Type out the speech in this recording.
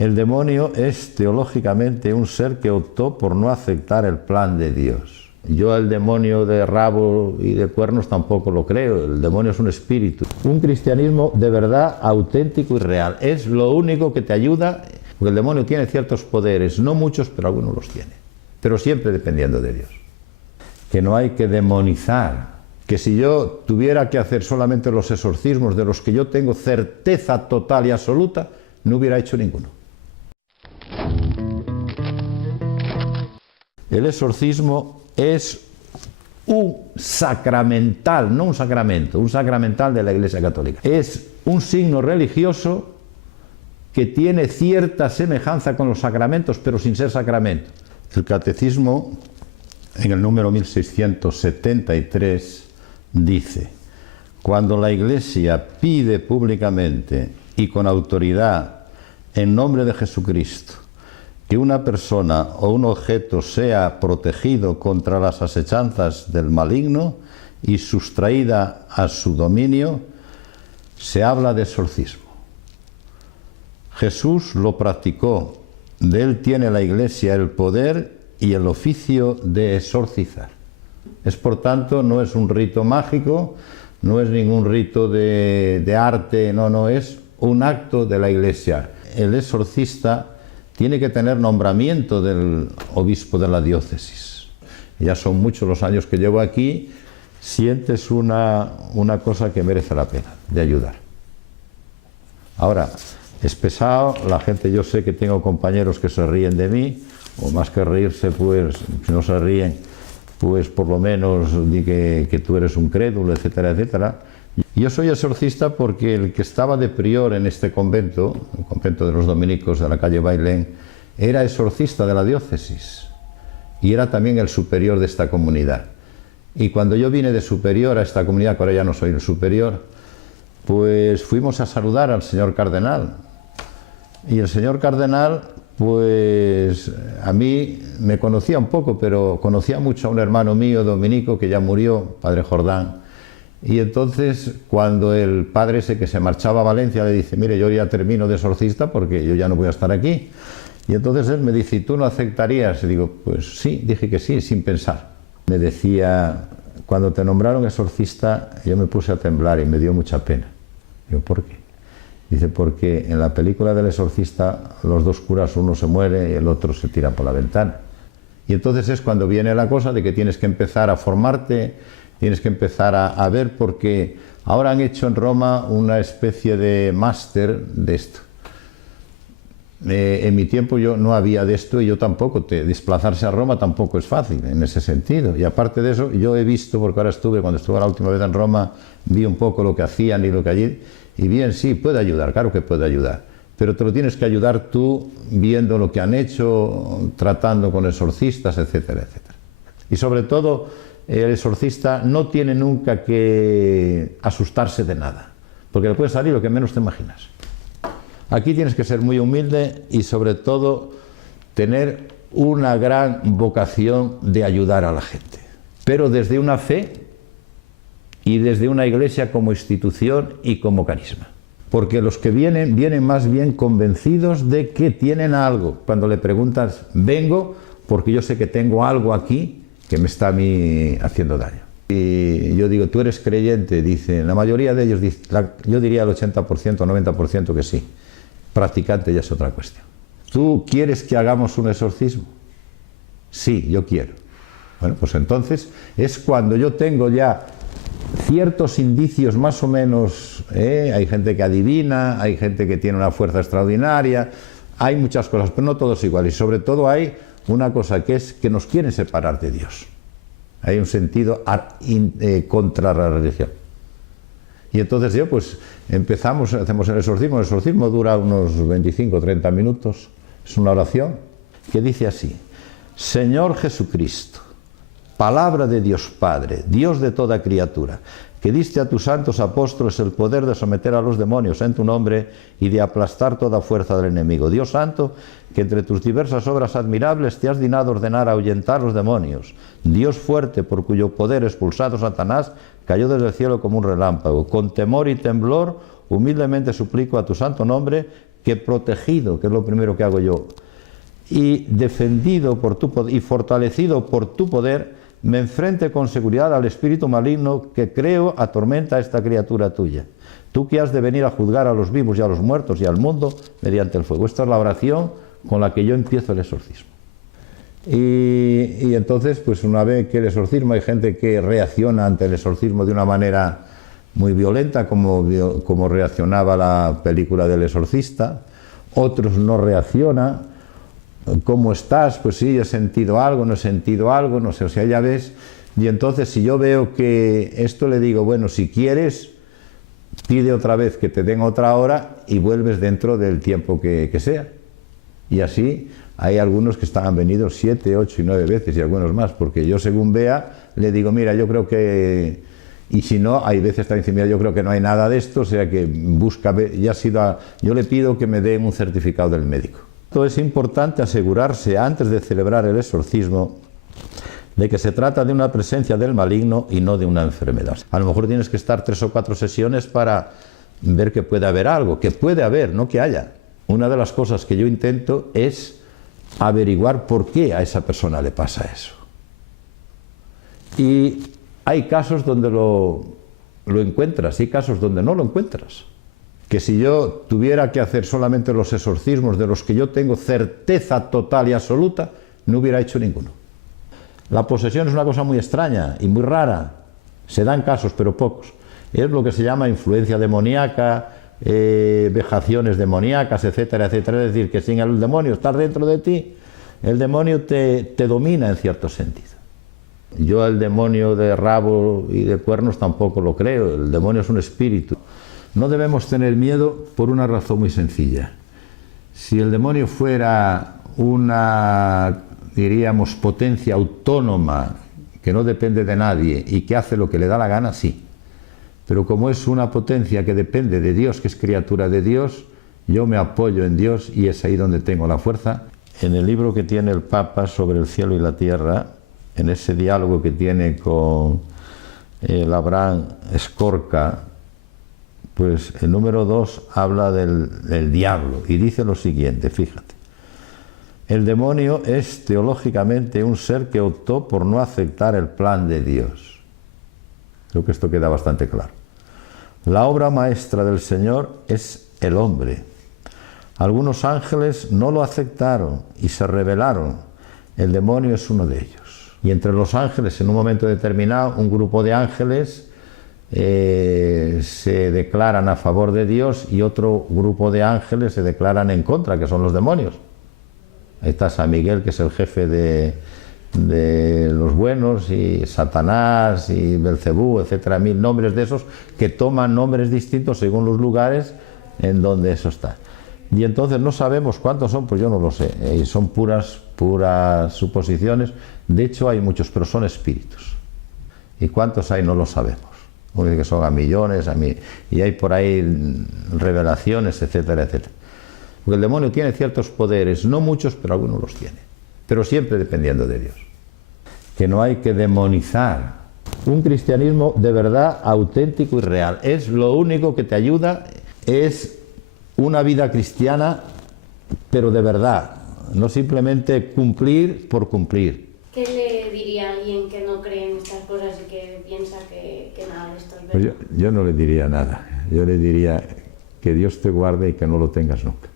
El demonio es teológicamente un ser que optó por no aceptar el plan de Dios. Yo al demonio de rabo y de cuernos tampoco lo creo, el demonio es un espíritu. Un cristianismo de verdad auténtico y real, es lo único que te ayuda, porque el demonio tiene ciertos poderes, no muchos, pero algunos los tiene, pero siempre dependiendo de Dios. Que no hay que demonizar, que si yo tuviera que hacer solamente los exorcismos de los que yo tengo certeza total y absoluta, no hubiera hecho ninguno. El exorcismo es un sacramental, no un sacramento, un sacramental de la Iglesia Católica. Es un signo religioso que tiene cierta semejanza con los sacramentos, pero sin ser sacramento. El Catecismo, en el número 1673, dice: cuando la Iglesia pide públicamente y con autoridad en nombre de Jesucristo que una persona o un objeto sea protegido contra las asechanzas del maligno y sustraída a su dominio, se habla de exorcismo. Jesús lo practicó, de él tiene la Iglesia el poder y el oficio de exorcizar. Es, por tanto, no es un rito mágico, no es ningún rito de arte, no, es un acto de la Iglesia. El exorcista tiene que tener nombramiento del obispo de la diócesis. Ya son muchos los años que llevo aquí, sientes una cosa que merece la pena, de ayudar. Ahora, es pesado, la gente, yo sé que tengo compañeros que se ríen de mí, o más que reírse, pues, si no se ríen, pues por lo menos di que tú eres un crédulo, etcétera, etcétera. Yo soy exorcista porque el que estaba de prior en este convento, el convento de los dominicos de la calle Bailén, era exorcista de la diócesis y era también el superior de esta comunidad. Y cuando yo vine de superior a esta comunidad, que ahora ya no soy el superior, pues fuimos a saludar al señor cardenal. Y el señor cardenal, pues a mí me conocía un poco, pero conocía mucho a un hermano mío dominico que ya murió, padre Jordán. Y entonces, cuando el padre ese que se marchaba a Valencia le dice: mire, yo ya termino de exorcista porque yo ya no voy a estar aquí. Y entonces él me dice: ¿y tú no aceptarías? Y digo: pues sí, dije que sí, sin pensar. Me decía: cuando te nombraron exorcista, yo me puse a temblar y me dio mucha pena. Digo: ¿por qué? Dice: porque en la película del exorcista, los dos curas, uno se muere y el otro se tira por la ventana. Y entonces es cuando viene la cosa de que tienes que empezar a formarte, tienes que empezar a ver, porque ahora han hecho en Roma una especie de máster de esto. En mi tiempo yo no había de esto y yo tampoco, desplazarse a Roma tampoco es fácil en ese sentido. Y aparte de eso, yo he visto, porque ahora cuando estuve la última vez en Roma, vi un poco lo que hacían y lo que allí, y bien, sí, puede ayudar, claro que puede ayudar, pero te lo tienes que ayudar tú viendo lo que han hecho, tratando con exorcistas, etcétera, etcétera. Y sobre todo, el exorcista no tiene nunca que asustarse de nada, porque le puede salir lo que menos te imaginas. Aquí tienes que ser muy humilde y sobre todo tener una gran vocación de ayudar a la gente, pero desde una fe y desde una iglesia como institución y como carisma. Porque los que vienen más bien convencidos de que tienen algo. Cuando le preguntas: vengo porque yo sé que tengo algo aquí que me está a mí haciendo daño. Y yo digo: ¿tú eres creyente? Dice, la mayoría de ellos, yo diría el 80%, 90% que sí. Practicante ya es otra cuestión. ¿Tú quieres que hagamos un exorcismo? Sí, yo quiero. Bueno, pues entonces es cuando yo tengo ya ciertos indicios más o menos, hay gente que adivina, hay gente que tiene una fuerza extraordinaria, hay muchas cosas, pero no todos iguales. Y sobre todo hay una cosa que es que nos quieren separar de Dios. Hay un sentido contra la religión. Y entonces yo pues hacemos el exorcismo dura unos 25 o 30 minutos, es una oración que dice así: Señor Jesucristo, palabra de Dios Padre, Dios de toda criatura, que diste a tus santos apóstoles el poder de someter a los demonios en tu nombre y de aplastar toda fuerza del enemigo. Dios santo, que entre tus diversas obras admirables te has dignado ordenar ahuyentar los demonios. Dios fuerte, por cuyo poder expulsado Satanás cayó desde el cielo como un relámpago. Con temor y temblor, humildemente suplico a tu santo nombre que protegido, que es lo primero que hago yo, y defendido por tu poder, y fortalecido por tu poder, me enfrente con seguridad al espíritu maligno que creo atormenta a esta criatura tuya. Tú que has de venir a juzgar a los vivos y a los muertos y al mundo mediante el fuego. Esta es la oración con la que yo empiezo el exorcismo. Y entonces, pues una vez que el exorcismo, hay gente que reacciona ante el exorcismo de una manera muy violenta, como reaccionaba la película del exorcista. Otros no reaccionan. ¿Cómo estás? Pues sí, he sentido algo, no he sentido algo, no sé, o sea, ya ves. Y entonces, si yo veo que esto, le digo, bueno, si quieres, pide otra vez que te den otra hora y vuelves dentro del tiempo que sea. Y así hay algunos que han venido 7, 8 y 9 veces y algunos más, porque yo según vea, le digo, mira, yo creo que... Y si no, hay veces también dice, mira, yo creo que no hay nada de esto, o sea que busca, yo le pido que me den un certificado del médico. Es importante asegurarse antes de celebrar el exorcismo de que se trata de una presencia del maligno y no de una enfermedad. A lo mejor tienes que estar 3 o 4 sesiones para ver que puede haber algo, que puede haber, no que haya. Una de las cosas que yo intento es averiguar por qué a esa persona le pasa eso. Y hay casos donde lo encuentras y casos donde no lo encuentras. Que si yo tuviera que hacer solamente los exorcismos de los que yo tengo certeza total y absoluta, no hubiera hecho ninguno. La posesión es una cosa muy extraña y muy rara. Se dan casos, pero pocos. Es lo que se llama influencia demoníaca, vejaciones demoníacas, etcétera, etcétera. Es decir, que sin el demonio estar dentro de ti, el demonio te domina en cierto sentido. Yo el demonio de rabo y de cuernos tampoco lo creo. El demonio es un espíritu. No debemos tener miedo por una razón muy sencilla. Si el demonio fuera una, diríamos, potencia autónoma que no depende de nadie y que hace lo que le da la gana, sí. Pero como es una potencia que depende de Dios, que es criatura de Dios, yo me apoyo en Dios y es ahí donde tengo la fuerza. En el libro que tiene el Papa sobre el cielo y la tierra, en ese diálogo que tiene con el Abraham Escorca, pues el número 2 habla del diablo y dice lo siguiente, fíjate. El demonio es teológicamente un ser que optó por no aceptar el plan de Dios. Creo que esto queda bastante claro. La obra maestra del Señor es el hombre. Algunos ángeles no lo aceptaron y se rebelaron. El demonio es uno de ellos. Y entre los ángeles, en un momento determinado, un grupo de ángeles se declaran a favor de Dios y otro grupo de ángeles se declaran en contra, que son los demonios. Ahí está San Miguel, que es el jefe de los buenos, y Satanás y Belcebú, etcétera, 1000 nombres de esos que toman nombres distintos según los lugares en donde eso está. Y entonces no sabemos cuántos son, pues yo no lo sé, son puras suposiciones. De hecho hay muchos, pero son espíritus. ¿Y cuántos hay? No lo sabemos. Uno dice que son a millones, y hay por ahí revelaciones, etcétera, etcétera. Porque el demonio tiene ciertos poderes, no muchos, pero algunos los tiene. Pero siempre dependiendo de Dios. Que no hay que demonizar. Un cristianismo de verdad auténtico y real. Es lo único que te ayuda, es una vida cristiana, pero de verdad. No simplemente cumplir por cumplir. ¿Qué le diría a alguien que no cree en estas cosas y que piensa que nada de esto es verdad? Pues yo no le diría nada. Yo le diría que Dios te guarde y que no lo tengas nunca.